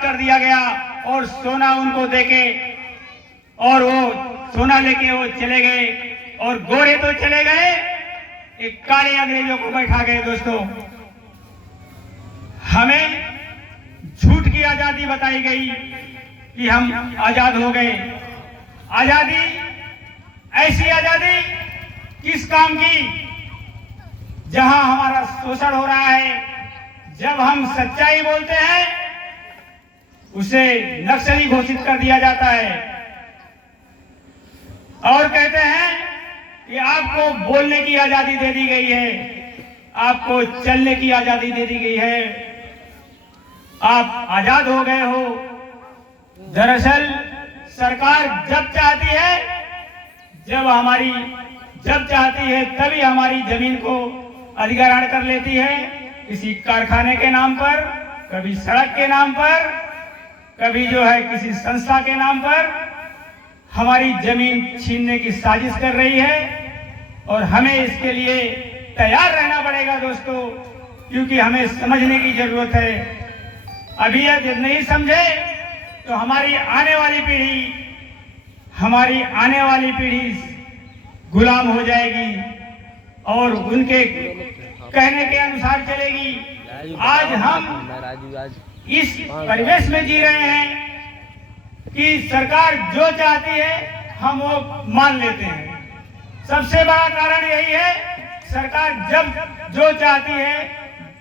आज़ाद कर दिया गया और सोना उनको देके और वो सोना लेके वो चले गए और गोरे तो चले गए, एक काले अंग्रेजों को बैठा गए। दोस्तों, हमें झूठ की आजादी बताई गई कि हम आजाद हो गए। आजादी, ऐसी आजादी किस काम की जहां हमारा शोषण हो रहा है। जब हम सच्चाई बोलते हैं उसे नक्सली घोषित कर दिया जाता है और कहते हैं कि आपको बोलने की आजादी दे दी गई है, आपको चलने की आजादी दे दी गई है, आप आजाद हो गए हो। दरअसल सरकार जब चाहती है, जब चाहती है तभी हमारी जमीन को अधिग्रहण कर लेती है, किसी कारखाने के नाम पर, कभी सड़क के नाम पर, कभी जो है किसी संस्था के नाम पर हमारी जमीन छीनने की साजिश कर रही है। और हमें इसके लिए तैयार रहना पड़ेगा दोस्तों, क्योंकि हमें समझने की जरूरत है। अभी यदि नहीं समझे तो हमारी आने वाली पीढ़ी गुलाम हो जाएगी और उनके कहने के अनुसार चलेगी। आज हम इस परिवेश में जी रहे हैं कि सरकार जो चाहती है हम वो मान लेते हैं। सबसे बड़ा कारण यही है, सरकार जब जो चाहती है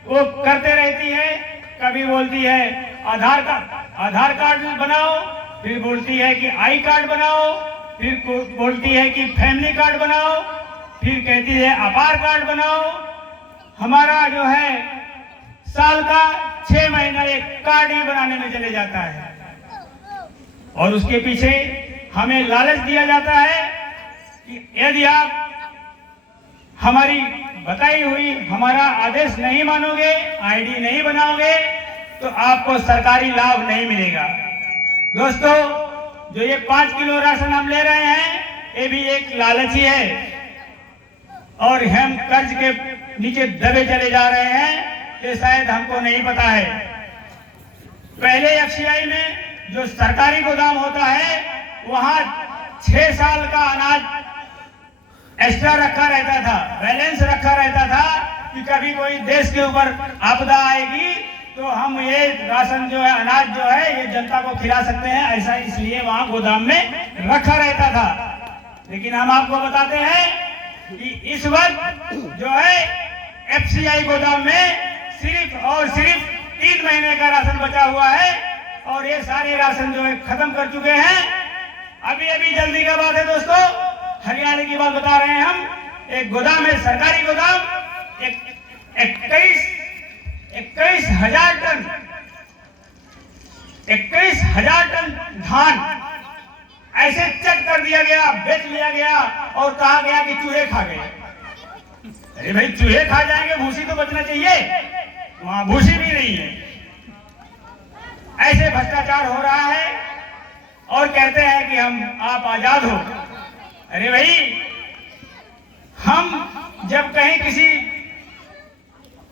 वो करते रहती है। कभी बोलती है आधार कार्ड बनाओ, फिर बोलती है कि आई कार्ड बनाओ, फिर बोलती है कि फैमिली कार्ड बनाओ, फिर कहती है आधार कार्ड बनाओ। हमारा जो है साल का 6 महीना एक कार्ड ही बनाने में चले जाता है और उसके पीछे हमें लालच दिया जाता है कि यदि आप हमारी बताई हुई हमारा आदेश नहीं मानोगे, आईडी नहीं बनाओगे तो आपको सरकारी लाभ नहीं मिलेगा। दोस्तों, जो ये 5 किलो राशन हम ले रहे हैं ये भी एक लालच ही है और हम कर्ज के नीचे दबे चले जा रहे हैं, ये शायद हमको नहीं पता है। पहले एफसीआई में जो सरकारी गोदाम होता है वहां 6 साल का अनाज एक्स्ट्रा रखा रहता था, बैलेंस रखा रहता था कि कभी कोई देश के ऊपर आपदा आएगी तो हम ये राशन जो है, अनाज जो है ये जनता को खिला सकते हैं, ऐसा इसलिए वहां गोदाम में रखा रहता था। लेकिन हम आपको बताते हैं कि इस वक्त जो है एफसीआई गोदाम में सिर्फ और सिर्फ 3 महीने का राशन बचा हुआ है और ये सारे राशन जो है खत्म कर चुके हैं। अभी जल्दी का बात है दोस्तों, हरियाणा की बात बता रहे हैं हम। एक गोदाम है, सरकारी गोदाम, 21,000 टन धान ऐसे चेक कर दिया गया, बेच लिया गया और कहा गया कि चूहे खा गए। अरे भाई, चूहे खा जाएंगे, भूसी तो बचना चाहिए, वहां भूसी भी नहीं है। ऐसे भ्रष्टाचार हो रहा है और कहते हैं कि आप आजाद हो। अरे भाई, हम जब कहीं किसी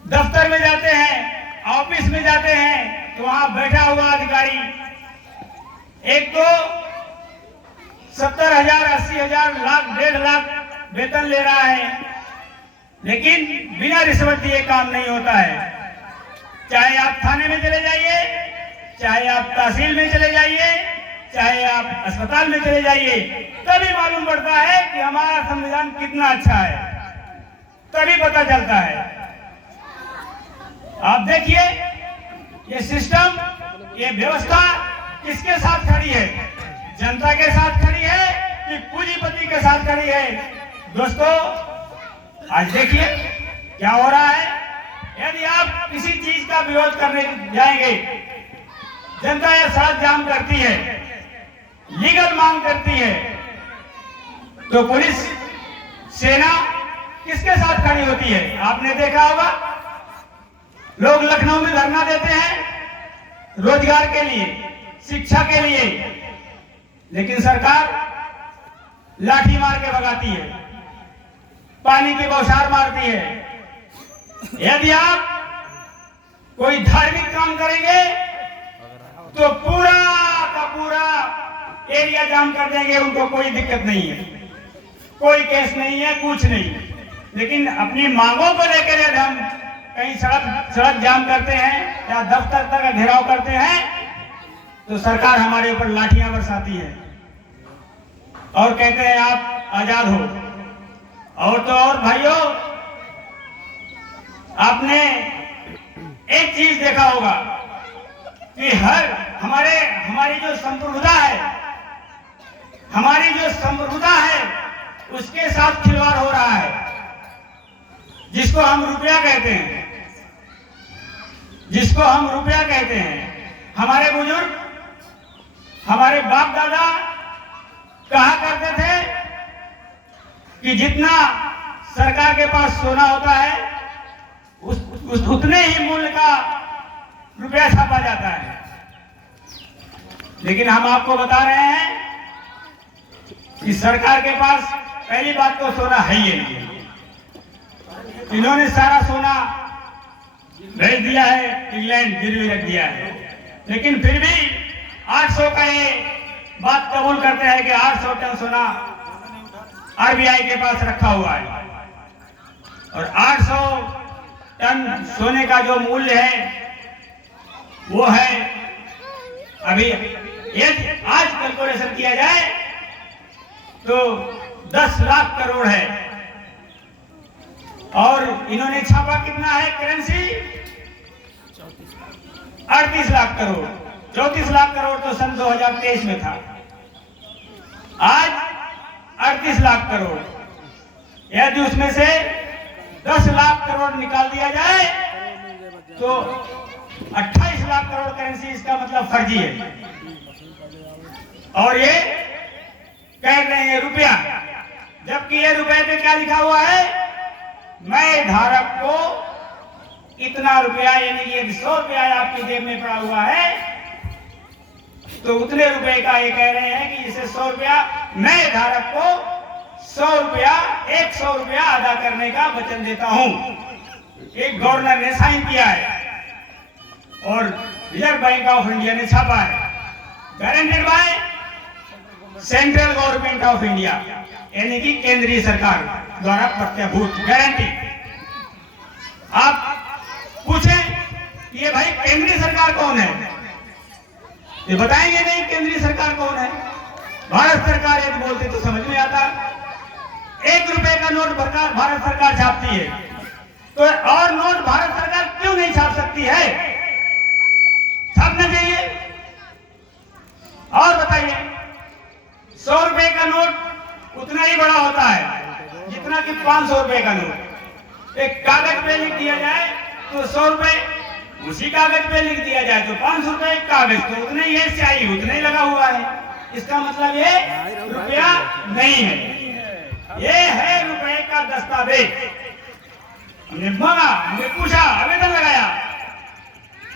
दफ्तर में जाते हैं, ऑफिस में जाते हैं तो वहां बैठा हुआ अधिकारी एक तो 70,000, 80,000, लाख, 1.5 लाख वेतन ले रहा है, लेकिन बिना रिश्वत दिए काम नहीं होता है। चाहे आप थाने में चले जाइए, चाहे आप तहसील में चले जाइए, चाहे आप अस्पताल में चले जाइए, तभी मालूम पड़ता है कि हमारा संविधान कितना अच्छा है, तभी पता चलता है। आप देखिए, ये सिस्टम, ये व्यवस्था किसके साथ खड़ी है? जनता के साथ खड़ी है कि पूंजीपति के साथ खड़ी है? दोस्तों, आज देखिए क्या हो रहा है। यदि आप किसी चीज का विरोध करने जाएंगे, जनता यह सड़क जाम करती है, लीगल मांग करती है, तो पुलिस, सेना किसके साथ खड़ी होती है? आपने देखा होगा, लोग लखनऊ में धरना देते हैं रोजगार के लिए, शिक्षा के लिए, लेकिन सरकार लाठी मार के भगाती है, पानी की बौछार मारती है। यदि आप कोई धार्मिक काम करेंगे तो पूरा का पूरा एरिया जाम कर देंगे, उनको कोई दिक्कत नहीं है, कोई केस नहीं है, कुछ नहीं। लेकिन अपनी मांगों को लेकर यदि हम कहीं सड़क जाम करते हैं या दफ्तर तक का घेराव करते हैं तो सरकार हमारे ऊपर लाठियां बरसाती है और कहते हैं आप आजाद हो। और तो और भाइयों, आपने एक चीज देखा होगा कि हमारी जो संप्रभुता है उसके साथ खिलवाड़ हो रहा है, जिसको हम रुपया कहते हैं। हमारे बुजुर्ग, हमारे बाप दादा कहा करते थे कि जितना सरकार के पास सोना होता है उतने ही मूल्य का रुपया छापा जाता है। लेकिन हम आपको बता रहे हैं कि सरकार के पास पहली बात तो सोना है ही नहीं। इन्होंने सारा सोना भेज दिया है इंग्लैंड, गिरवी रख दिया है। लेकिन फिर भी 800 का ये बात कबूल करते हैं कि 800 टन सोना आरबीआई के पास रखा हुआ है। और 800 टन सोने का जो मूल्य है वो है, अभी यदि आज कैलकुलेशन किया जाए तो 10 लाख करोड़ है। और इन्होंने छापा कितना है करेंसी? 38 लाख करोड़। 34 लाख करोड़ तो सन 2023 में था, आज 38 लाख करोड़। यदि उसमें से 10 लाख करोड़ निकाल दिया जाए तो 28 लाख करोड़ करेंसी, इसका मतलब फर्जी है। और ये कह रहे हैं रुपया, जबकि ये रुपए पे क्या लिखा हुआ है? मैं धारक को इतना रुपया, यानी कि 100 रुपया आपकी जेब में पड़ा हुआ है तो उतने रुपए का ये कह रहे हैं कि इसे 100 रुपया, मैं धारक को 100 रुपया, 100 रुपया अदा करने का वचन देता हूं। एक गवर्नर ने साइन किया है और रिजर्व बैंक ऑफ इंडिया ने छापा है, guaranteed by central government of India, यानी कि केंद्रीय सरकार द्वारा प्रत्यभूत गारंटी। आप पूछें ये भाई केंद्रीय सरकार कौन है, ये बताएंगे नहीं केंद्रीय सरकार कौन है। भारत सरकार यदि बोलते तो समझ में आता। 1 रुपए का नोट भारत सरकार छापती है तो और नोट भारत सरकार क्यों नहीं छाप सकती है? छापना चाहिए। और बताइए, 100 रुपए का नोट उतना ही बड़ा होता है जितना कि 500 रुपए का नोट। एक कागज पे लिख दिया जाए तो 100 रुपए, उसी कागज पे लिख दिया जाए तो 500 रुपए। कागज तो उतना ही है, स्याही उतना ही लगा हुआ है। इसका मतलब ये रुपया नहीं है, ये है रुपए का दस्तावेज। हमने मांगा, हमने पूछा, आवेदन लगाया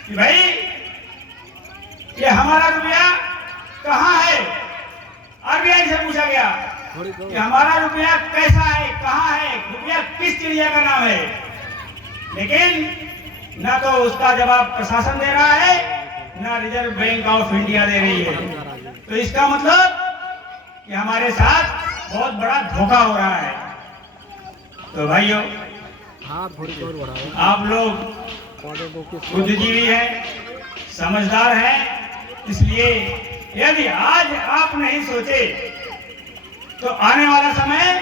कि भाई ये हमारा रुपया कहाँ है। आरबीआई से पूछा गया कि हमारा रुपया कैसा है, कहाँ है, रुपया किस चिड़िया का नाम है। लेकिन ना तो उसका जवाब प्रशासन दे रहा है, ना रिजर्व बैंक ऑफ इंडिया दे रही है। तो इसका मतलब कि हमारे साथ बहुत बड़ा धोखा हो रहा है। तो भाइयों, आप लोग बुद्धिजीवी हैं, समझदार हैं, इसलिए यदि आज आप नहीं सोचे तो आने वाला समय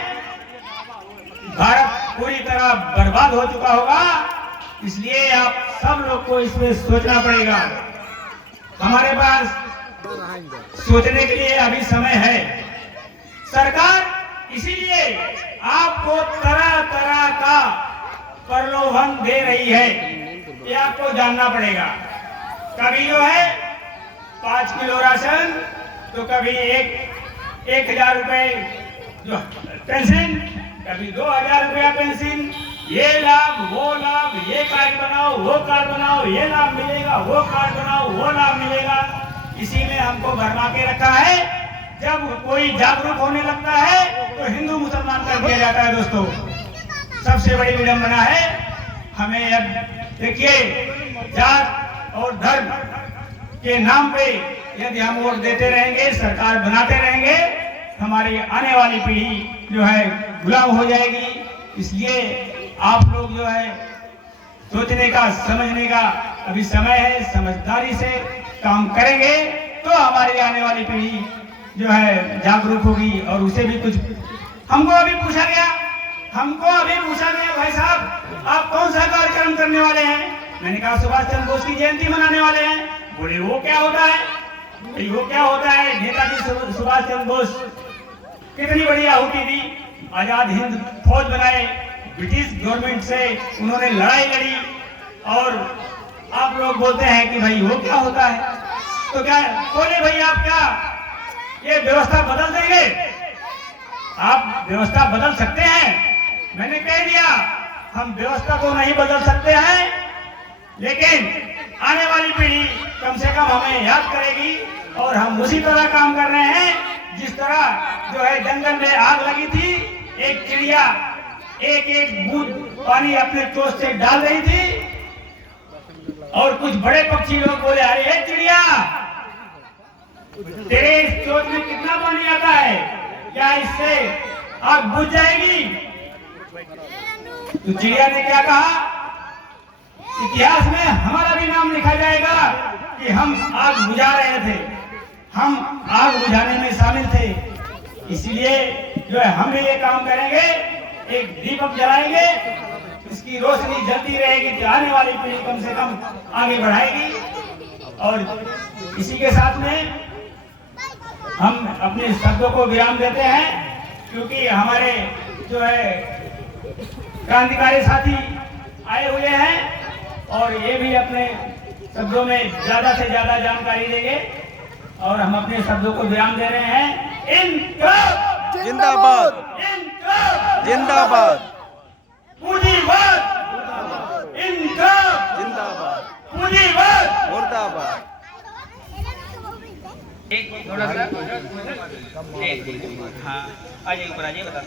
भारत पूरी तरह बर्बाद हो चुका होगा। इसलिए आप सब लोग को इसमें सोचना पड़ेगा। हमारे पास सोचने के लिए अभी समय है। सरकार इसीलिए आपको तरह तरह का प्रलोभन दे रही है, ये आपको जानना पड़ेगा। कभी जो है 5 किलो राशन, तो कभी 1,000 रुपए जो पेंशन, कभी 2,000 रुपया पेंशन, ये लाभ वो लाभ, ये कार्ड बनाओ वो कार्ड बनाओ, ये लाभ मिलेगा, वो कार्ड बनाओ वो लाभ मिलेगा। इसी में हमको भरमा के रखा है। जब कोई जागरूक होने लगता है तो हिंदू मुसलमान कर दिया जाता है। दोस्तों, सबसे बड़ी विडंबना है। हमें अब देखिए, जात और धर्म के नाम पे यदि हम वोट देते रहेंगे, सरकार बनाते रहेंगे, हमारी आने वाली पीढ़ी जो है गुलाम हो जाएगी। इसलिए आप लोग जो है सोचने का, समझने का अभी समय है, समझदारी से काम करेंगे तो हमारी आने वाली पीढ़ी जो है जागरूक होगी। और उसे भी कुछ हमको अभी पूछा गया भाई साहब आप कौन सा कार्यक्रम करने वाले हैं? मैंने कहा सुभाष चंद्र बोस की जयंती मनाने वाले हैं। बोले वो क्या होता है? वो क्या होता है? नेताजी सुभाष चंद्र बोस कितनी बड़ी आहुति दी, आजाद हिंद फौज बनाए, ब्रिटिश गवर्नमेंट से उन्होंने लड़ाई लड़ी, और आप लोग बोलते हैं कि भाई वो क्या होता है? तो क्या बोले भाई आप क्या ये व्यवस्था बदल देंगे? आप व्यवस्था बदल सकते हैं? मैंने कह दिया हम व्यवस्था को नहीं बदल सकते हैं, लेकिन आने वाली पीढ़ी कम से कम हमें याद करेगी, और हम उसी तरह काम कर रहे हैं जिस तरह जो है जंगल में आग लगी थी, एक चिड़िया एक एक बूंद पानी अपने चोंच से डाल रही थी, और कुछ बड़े पक्षी लोग बोले अरे हे चिड़िया तेरे इस चोंच में कितना पानी आता है, क्या इससे आग बुझ जाएगी? तो चिड़िया ने क्या कहा, इतिहास में हमारा भी नाम लिखा जाएगा कि हम आग बुझा रहे थे, हम आग बुझाने में शामिल थे। इसलिए जो है हम भी ये काम करेंगे, एक दीपक जलाएंगे, इसकी रोशनी जलती रहेगी तो आने वाली पीढ़ी कम से कम आगे बढ़ाएगी। और इसी के साथ में हम अपने शब्दों को विराम देते हैं, क्योंकि हमारे जो है क्रांतिकारी साथी आए हुए हैं और ये भी अपने शब्दों में ज्यादा से ज्यादा जानकारी देंगे, और हम अपने शब्दों को विराम दे रहे हैं। इनकलाब जिंदाबाद, इनकलाब जिंदाबाद, पूंजीवाद, इनकलाब जिंदाबाद, पूंजीवाद मुर्दाबाद। एक थोड़ा सा हाँ आ जाइए ऊपर आ जाइए बता